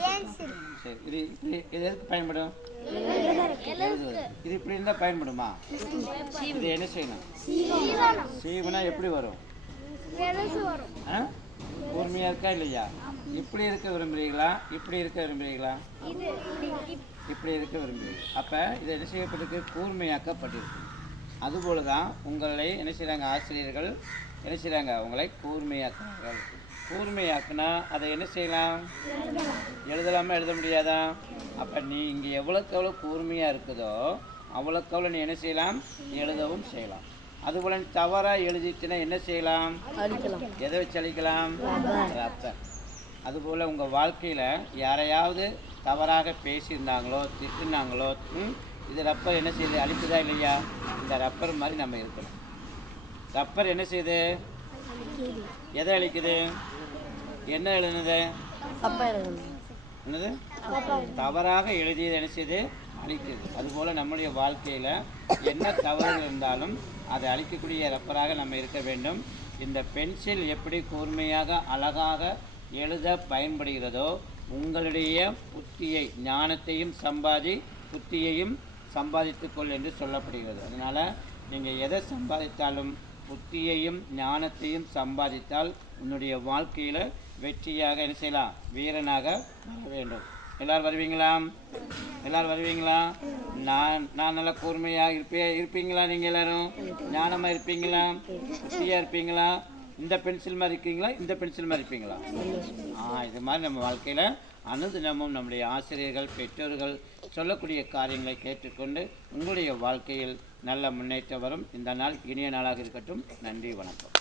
Pencil. சரி, இது எதுக்கு பயன்படும்? இது இப்படி இருந்தால் பயன்படுமா? இது என்ன செய்யணும்? சீவனா எப்படி வரும்? கூர்மையாக இருக்கா இல்லையா? இப்படி இருக்க விரும்புகிறீங்களா, இப்படி இருக்க விரும்புகிறீங்களா? இப்படி இருக்க விரும்புகிறீங்க. அப்போ இது என்ன செய்யப்பட்டிருக்கு? கூர்மையாக்கப்பட்டிருக்கு. அதுபோல தான் உங்களை என்ன செய்கிறாங்க? ஆசிரியர்கள் என்ன செய்கிறாங்க? உங்களை கூர்மையாக்குறார்கள். கூர்மையாக்குனா அதை என்ன செய்யலாம்? எழுதலாமா, எழுத முடியாதா? அப்போ நீ இங்கே எவ்வளோக்கு எவ்வளோ கூர்மையாக இருக்குதோ அவ்வளோக்கு எவ்வளோ நீ என்ன செய்யலாம்? எழுதவும் செய்யலாம். அதுபோல் நீ தவறாக எழுதிட்டுனா என்ன செய்யலாம்? எதை வச்சு அழிக்கலாம்? ரப்பர். அதுபோல் உங்கள் வாழ்க்கையில் யாரையாவது தவறாக பேசியிருந்தாங்களோ திட்டுனாங்களோ இது ரப்பர் என்ன செய்யுது? அழிக்குதா இல்லையா? இந்த ரப்பர் மாதிரி நம்ம இருக்கணும். ரப்பர் என்ன செய்யுது? எதை அழிக்குது? என்ன எழுதுனது? என்னது? தவறாக எழுதியது என்ன செய்யுது? அழிக்குது. அதுபோல் நம்முடைய வாழ்க்கையில் என்ன தவறுகள் இருந்தாலும் அதை அழிக்கக்கூடிய ரப்பராக நம்ம இருக்க வேண்டும். இந்த பென்சில் எப்படி கூர்மையாக அழகாக எழுத பயன்படுகிறதோ உங்களுடைய புத்தியை ஞானத்தையும் புத்தியையும் சம்பாதித்துக்கொள் என்று சொல்லப்படுகிறது. அதனால் நீங்கள் எதை சம்பாதித்தாலும் புத்தியையும் ஞானத்தையும் சம்பாதித்தால் உன்னுடைய வாழ்க்கையில் வெற்றியாக என்ன செய்யலாம்? வீரனாக வர வேண்டும். எல்லோரும் வருவீங்களா? எல்லோரும் வருவீங்களா? நான் நல்லா கூர்மையாக இருப்பீங்களா? நீங்கள் எல்லோரும் ஞானமாக இருப்பீங்களா? புத்தியாக இருப்பீங்களா? இந்த பென்சில் மாதிரி இருக்கீங்களா? இந்த பென்சில் மாதிரி இருப்பீங்களா? இது மாதிரி நம்ம வாழ்க்கையில் அனுதினமும் நம்முடைய ஆசிரியர்கள் பெற்றோர்கள் சொல்லக்கூடிய காரியங்களை கேட்டுக்கொண்டு உங்களுடைய வாழ்க்கையில் நல்ல முன்னேற்றம் வரும். இந்த நாள் இனிய நாளாக இருக்கட்டும். நன்றி, வணக்கம்.